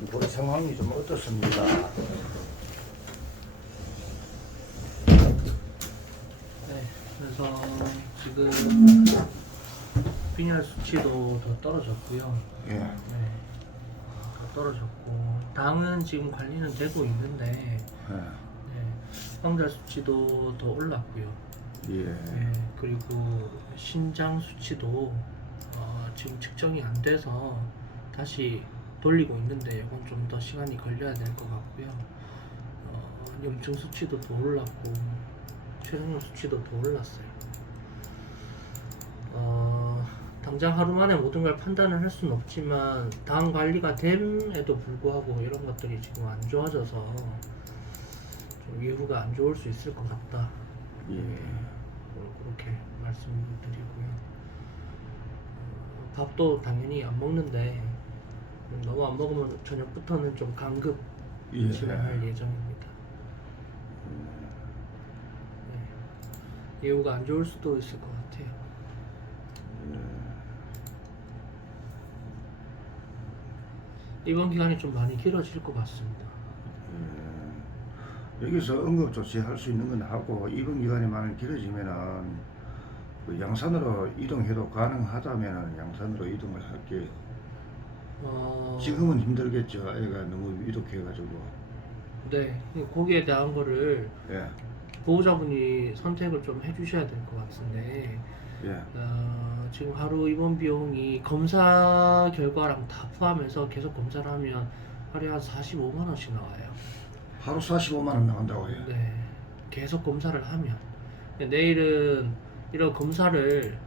우리 상황이 좀 어떻습니다. 네, 그래서 지금 빈혈 수치도 더 떨어졌고요. 예. 네, 더 떨어졌고 당은 지금 관리는 되고 있는데 예. 네, 황달 수치도 더 올랐고요. 예. 네, 그리고 신장 수치도 어, 지금 측정이 안 돼서 다시 돌리고 있는데 이건 좀 더 시간이 걸려야 될 것 같고요. 어, 염증 수치도 더 올랐고 췌장염 수치도 더 올랐어요. 어, 당장 하루 만에 모든 걸 판단을 할 수는 없지만 당 관리가 됨에도 불구하고 이런 것들이 지금 안 좋아져서 좀 이후가 안 좋을 수 있을 것 같다. 예. 뭐 그렇게 말씀드리고요. 어, 밥도 당연히 안 먹는데 너무 안 먹으면 저녁부터는 좀 간급 예. 진행할 예정입니다. 네. 예후가 안 좋을 수도 있을 것 같아요. 이번 기간이 좀 많이 길어질 것 같습니다. 예. 여기서 응급 조치할 수 있는 건 하고 입원 기간이 많이 길어지면은 그 양산으로 이동해도 가능하다면은 양산으로 이동을 할게요. 어, 지금은 힘들겠죠. 애가 너무 위독해가지고. 네 거기에 대한 거를 예. 보호자분이 선택을 좀 해주셔야 될 것 같은데 예. 어, 지금 하루 입원 비용이 검사 결과랑 다 포함해서 계속 검사를 하면 하루에 한 45만 원씩 나와요. 하루 45만 원 나간다고 해요. 네, 계속 검사를 하면 내일은 이런 검사를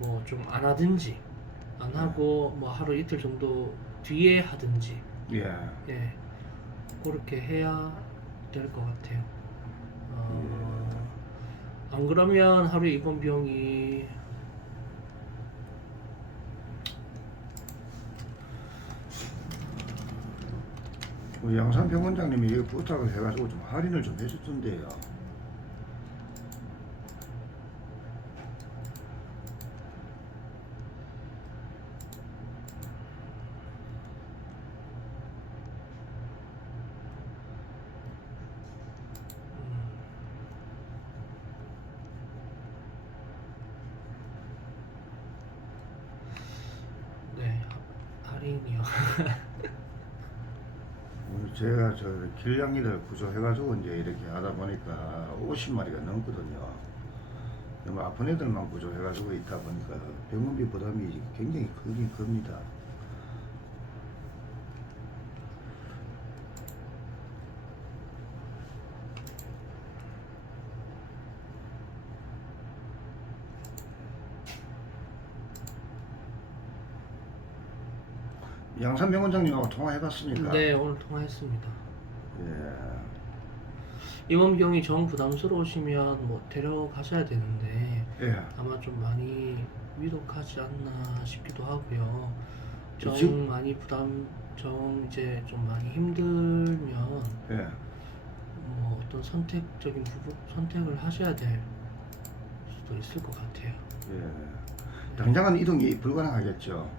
뭐 좀 안 하든지 안 하고 뭐 하루 이틀 정도 뒤에 하든지 예. 예 그렇게 해야 될 것 같아요. 어, 안 그러면 하루 입원 비용이 그 양산 병원장님이 이거 부탁을 해가지고 좀 할인을 좀 해줬던데요. 네 하- 할인이요. 오늘 제가 저 길냥이를 구조해가지고 이제 이렇게 하다 보니까 50마리가 넘거든요. 너무 아픈 애들만 구조해가지고 있다 보니까 병원비 부담이 굉장히 크긴 큽니다. 양산병원장님하고 통화해봤습니까? 네 오늘 통화했습니다. 예. 비용이 정 부담스러우시면 뭐 데려가셔야 되는데 예. 아마 좀 많이 위독하지 않나 싶기도 하고요. 정 지금- 많이 부담 정 이제 좀 많이 힘들면 예. 뭐 어떤 선택적인 부분 선택을 하셔야 될 수도 있을 것 같아요. 예. 당장은 이동이 불가능하겠죠.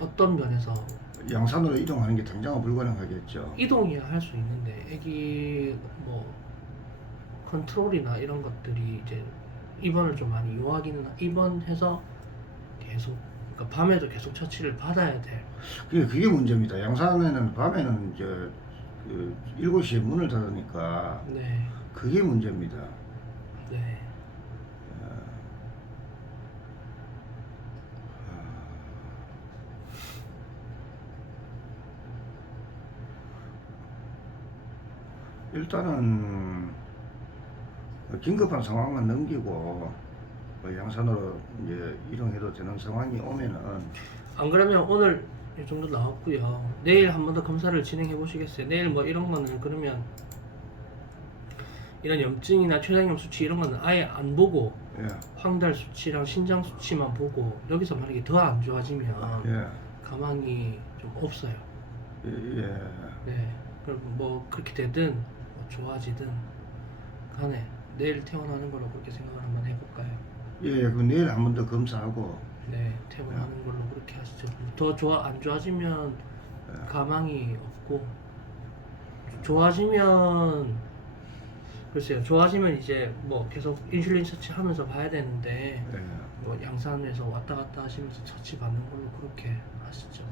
어떤 면에서 양산으로 이동하는 게 당장은 불가능하겠죠. 이동이야 할 수 있는데 애기 뭐 컨트롤이나 이런 것들이 이제 입원을 좀 많이 요하기는 입원해서 계속 그러니까 밤에도 계속 처치를 받아야 돼. 그게, 그게 문제입니다. 양산에는 밤에는 이제 그 7시에 문을 닫으니까 네, 그게 문제입니다. 네. 일단은 긴급한 상황만 넘기고 그 양산으로 이제 이동해도 되는 상황이 오면은 안 그러면 오늘 이 정도 나왔고요. 내일 한 번 더 검사를 진행해 보시겠어요? 내일 뭐 이런 거는 그러면 이런 염증이나 췌장염 수치 이런 거는 아예 안 보고 예, 황달 수치랑 신장 수치만 보고 여기서 만약에 더 안 좋아지면 예, 가망이 좀 없어요. 예, 예. 네. 그럼 뭐 그렇게 되든 뭐 좋아지든 간에 내일 퇴원하는 걸로 그렇게 생각을 한번 해볼까요? 예, 그 내일 한 번 더 검사하고 네, 퇴원하는 걸로 그렇게 하시죠. 더 좋아 안 좋아지면 가망이 없고 좋아지면 글쎄요 좋아지면 이제 뭐 계속 인슐린 처치하면서 봐야 되는데 예. 뭐 양산에서 왔다 갔다 하시면서 처치 받는 걸로 그렇게 하시죠.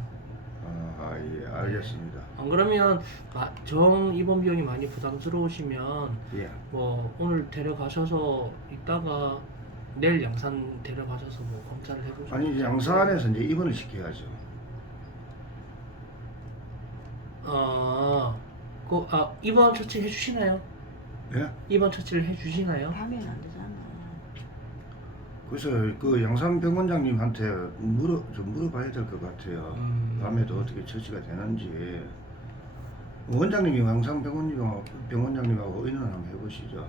아, 예, 알겠습니다. 안 그러면 마- 정 입원 비용이 많이 부담스러우시면 예. 뭐 오늘 데려가셔서 있다가 내일 양산 데려가셔서 뭐 검사를 해보죠. 아니 이제 양산에서 이제 입원을 시켜야죠. 아, 그, 아 입원 처치 해주시나요? 예? 입원 처치를 해주시나요? 하면 안 되잖아. 그래서 그 양산병원장님한테 물어 좀 물어봐야 될 것 같아요. 음. 밤에도 어떻게 처치가 되는지. 원장님이 양산병원님하고 병원장님하고 의논 한번 해보시죠.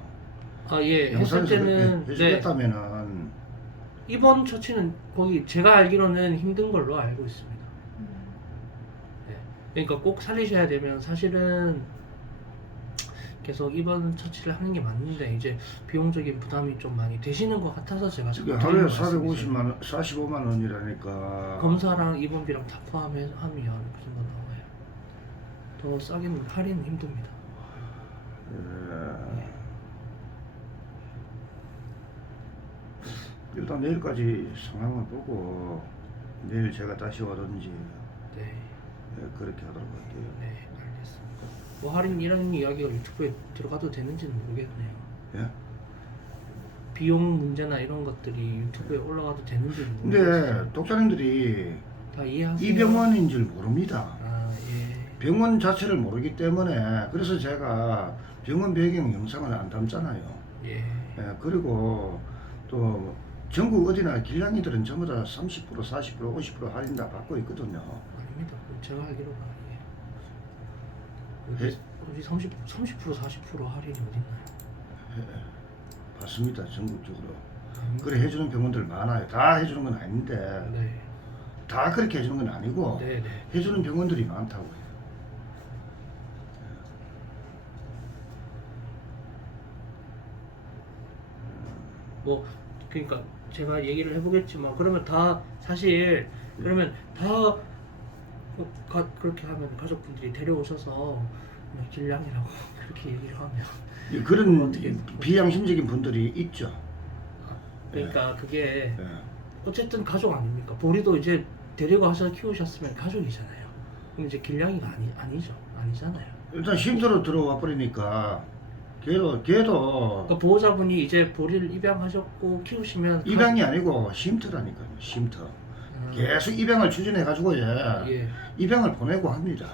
아 예, 했을 양산에서 때는 그렇게 네 해주겠다면은 입원 처치는 거기 제가 알기로는 힘든 걸로 알고 있습니다. 네. 그러니까 꼭 살리셔야 되면 사실은 계속 입원 처치를 하는 게 맞는데 이제 비용적인 부담이 좀 많이 되시는 것 같아서 제가 자꾸 드리는 하루에 말씀이세요. 450만 원, 45만 원이라니까. 검사랑 입원비랑 다 포함하면 그 정도 나와요. 더 싸게는 할인은 힘듭니다. 예. 일단 내일까지 상황을 보고 내일 제가 다시 오든지 네, 예, 그렇게 하도록 할게요. 네. 뭐 할인 이런 이야기가 유튜브에 들어가도 되는지는 모르겠네요. 예? 비용 문제나 이런 것들이 유튜브에 올라가도 되는지 는 모르겠어요. 근데 독자님들이 다 이해하세요? 이 병원인 줄 모릅니다. 아 예. 병원 자체를 모르기 때문에 그래서 제가 병원 배경 영상을 안 담잖아요. 예. 예, 그리고 또 전국 어디나 길냥이들은 전부 다 30%, 40%, 50% 할인 다 받고 있거든요. 아닙니다. 제가 알기로는 예. 예? 어디, 어디 30, 30% 40% 할인이 어딨나요? 받습니다, 전국적으로. 아닙니다. 그래 해주는 병원들 많아요. 다 해주는 건 아닌데 네. 다 그렇게 해주는 건 아니고 네, 네. 해주는 병원들이 많다고요. 뭐 그러니까 제가 얘기를 해보겠지만 그러면 다 사실 그러면 다 어, 가, 그렇게 하면 가족분들이 데려오셔서 뭐 길냥이라고 그렇게 얘기를 하면 예, 그런 어떻게- 비양심적인 분들이 있죠. 그러니까 그게 예. 어쨌든 가족 아닙니까? 보리도 이제 데려가서 키우셨으면 가족이잖아요. 그럼 이제 길냥이가 아니 아니죠, 아니잖아요. 일단 쉼터로 들어와 버리니까 걔도 걔도 그러니까 보호자분이 이제 보리를 입양하셨고 키우시면 입양이 아니고 쉼터라니까요. 쉼터. 계속 입양을 추진해 가지고 예, 예. 입양을 보내고 합니다.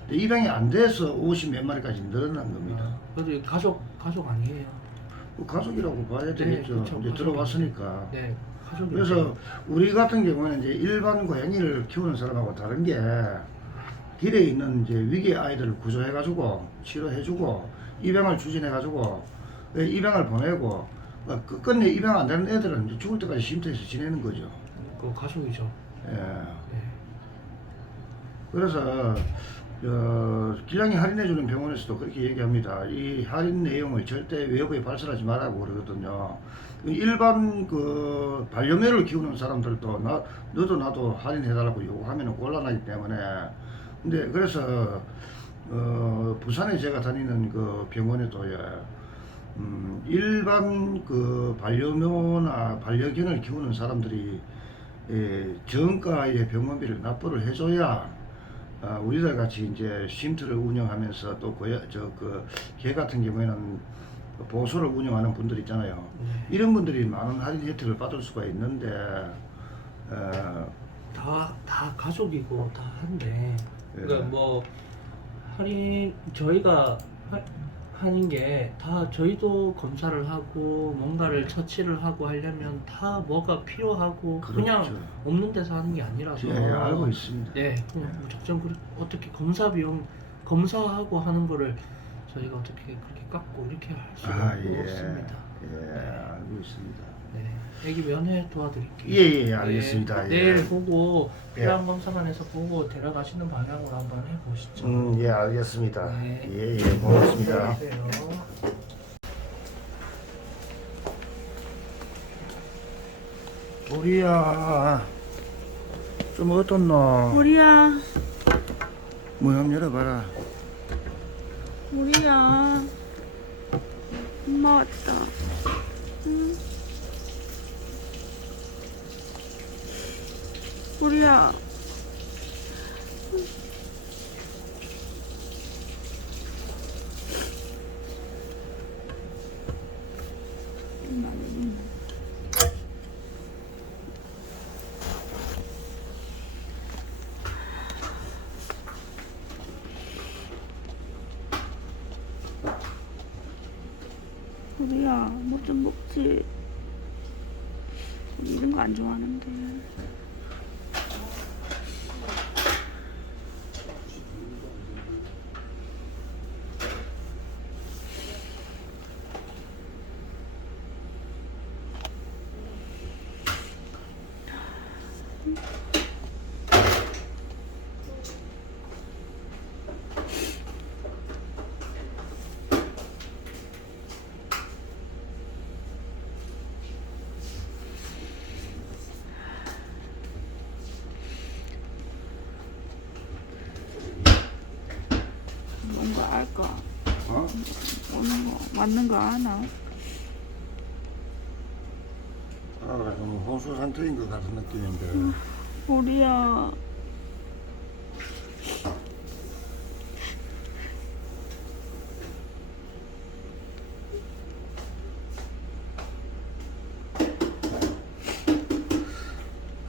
근데 입양이 안 돼서 50 몇 마리까지 늘어난 겁니다. 아, 그래도 이 가족 가족 아니에요. 그 가족이라고 봐야 되겠죠. 그쵸, 이제. 들어왔으니까. 네, 가족이. 그래서 우리 같은 경우는 이제 일반 고양이를 키우는 사람하고 다른 게 길에 있는 이제 위기 아이들을 구조해가지고 치료해주고 입양을 추진해가지고 그 입양을 보내고 어, 끝 끝내 입양 안 되는 애들은 이제 죽을 때까지 쉼터에서 지내는 거죠. 그 가족이죠. 예. 네. 그래서 어, 길냥이 할인해주는 병원에서도 그렇게 얘기합니다. 이 할인 내용을 절대 외부에 발설하지 말라고 그러거든요. 일반 그 반려묘를 키우는 사람들도 나 너도 나도 할인해달라고 요구하면 곤란하기 때문에 근데 그래서 어, 부산에 제가 다니는 그 병원에도 예, 음, 일반 그 반려묘나 반려견을 키우는 사람들이 예, 정가의 병원비를 납부를 해줘야 아, 우리들 같이 이제 쉼터를 운영하면서 또 고야 저그개 같은 경우에는 보호소를 운영하는 분들 있잖아요. 네. 이런 분들이 많은 할인 혜택을 받을 수가 있는데 어, 다, 다 가족이고 다 한데 예. 그러니까 뭐 할인 저희가 하, 하는 게 다 저희도 검사를 하고 뭔가를 처치를 하고 하려면 다 뭐가 필요하고 그냥 그렇죠. 없는 데서 하는 게 아니라서 예, 예, 알고 있습니다. 네 그냥 무작정 그렇- 어떻게 검사 비용 검사하고 하는 거를 저희가 어떻게 그렇게 깎고 이렇게 할 수가 아, 예. 없습니다. 예, 알고 있습니다. 네, 애기 면회 도와드릴게요. 예, 예, 알겠습니다. 네, 예. 내일 보고 예. 필요한 검사만 해서 보고 데려가시는 방향으로 한번 해보시죠. 음, 예, 알겠습니다. 네. 예, 예, 고맙습니다. 안녕하세요. 우리야, 좀 어떻노? 우리야 문 한번 열어봐라. 우리야 엄마 왔다 응? 우리야. 우리야. 뭐 좀 먹지. 우리 이런 거 안 좋아하는데 뭔가 알까 어? 오는 거 맞는 거 아나 아, 좀 호수 상태인 것 같은 느낌인데. 우리야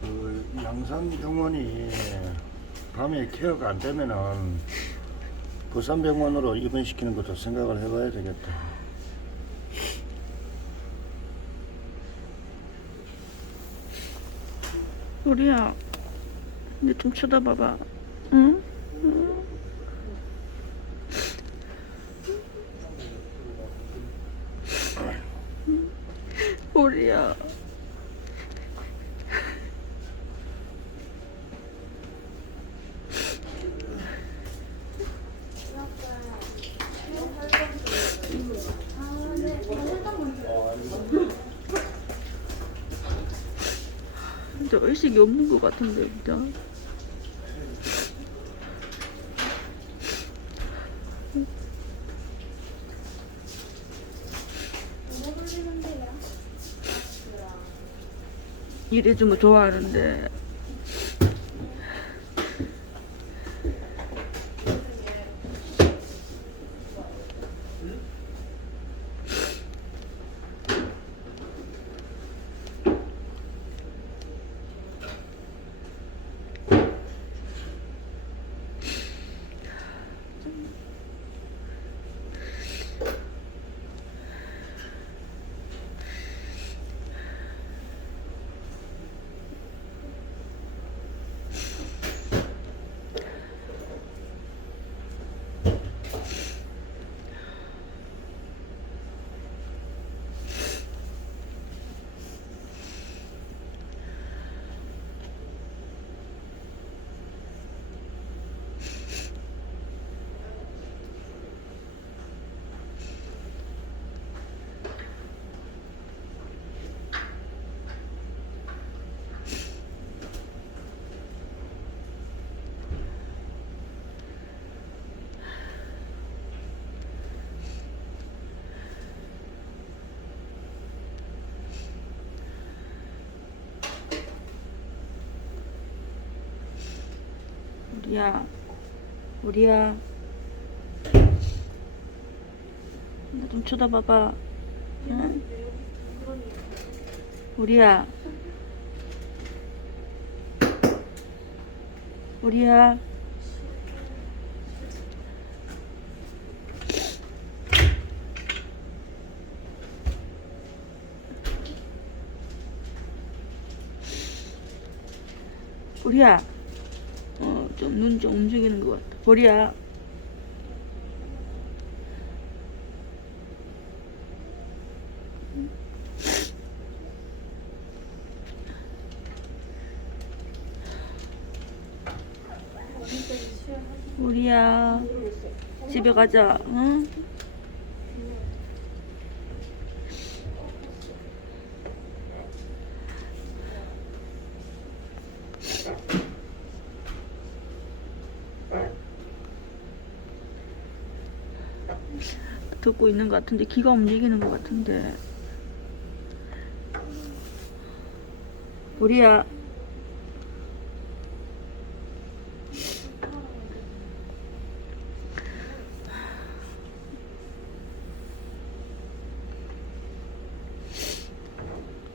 그 양산병원이 밤에 케어가 안 되면은 부산병원으로 입원시키는 것도 생각을 해봐야 되겠다. 우리야 근데 좀 쳐다봐봐 응? 응? 우리야 의식이 없는 것 같은데 진짜 이래주면 좋아하는데 야 우리야. 나 좀 쳐다봐봐. 응? 우리야. 우리야. 우리야 눈 좀 움직이는 것 같아. 보리야. 우리야. 집에 가자. 응? 듣고 있는 것 같은데 귀가 움직이는 것 같은데 우리야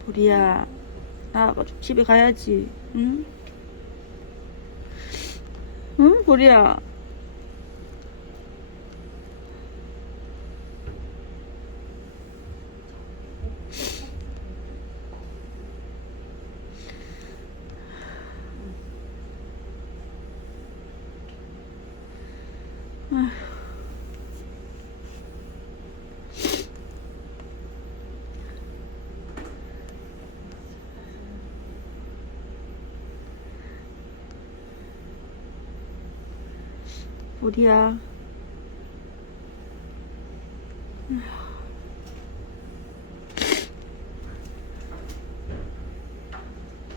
우리야 나가지고 집에 가야지 응? 응? 보리야 보리야?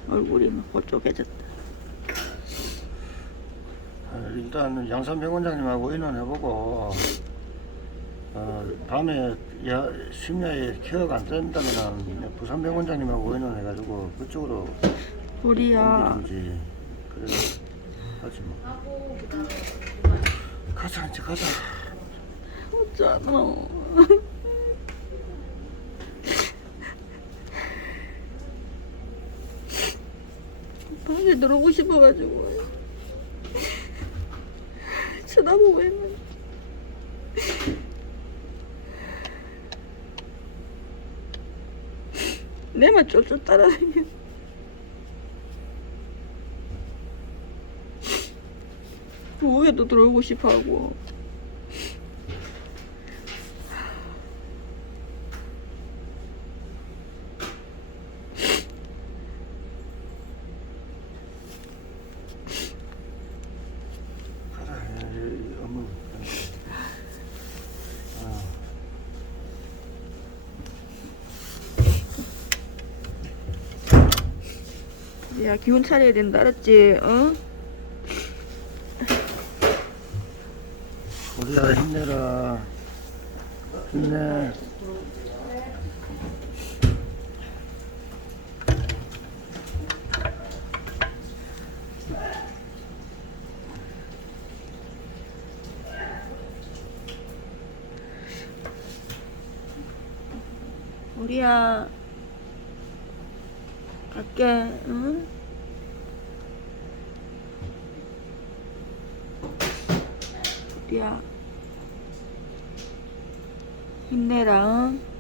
얼굴이 막 홀쭉해졌다. 아, 일단 양산병 원장님하고 의논해보고 어, 밤에 야, 심야에 케어가 안 된다면 부산병 원장님하고 의논해가지고 그쪽으로 보리야? 옮기든지. 그래 하지 뭐 가자 이제 가자 없잖아 방에 들어오고 싶어가지고. 쳐다보고 있는 내만 쫄쫄 따라다니 들어오고 싶어 하고 가자 에이, 어머 아. 야 기운 차려야 된다 알았지? 어? 우리야 힘내라 힘내 우리야 갈게 응? 우리야 힘내라 응?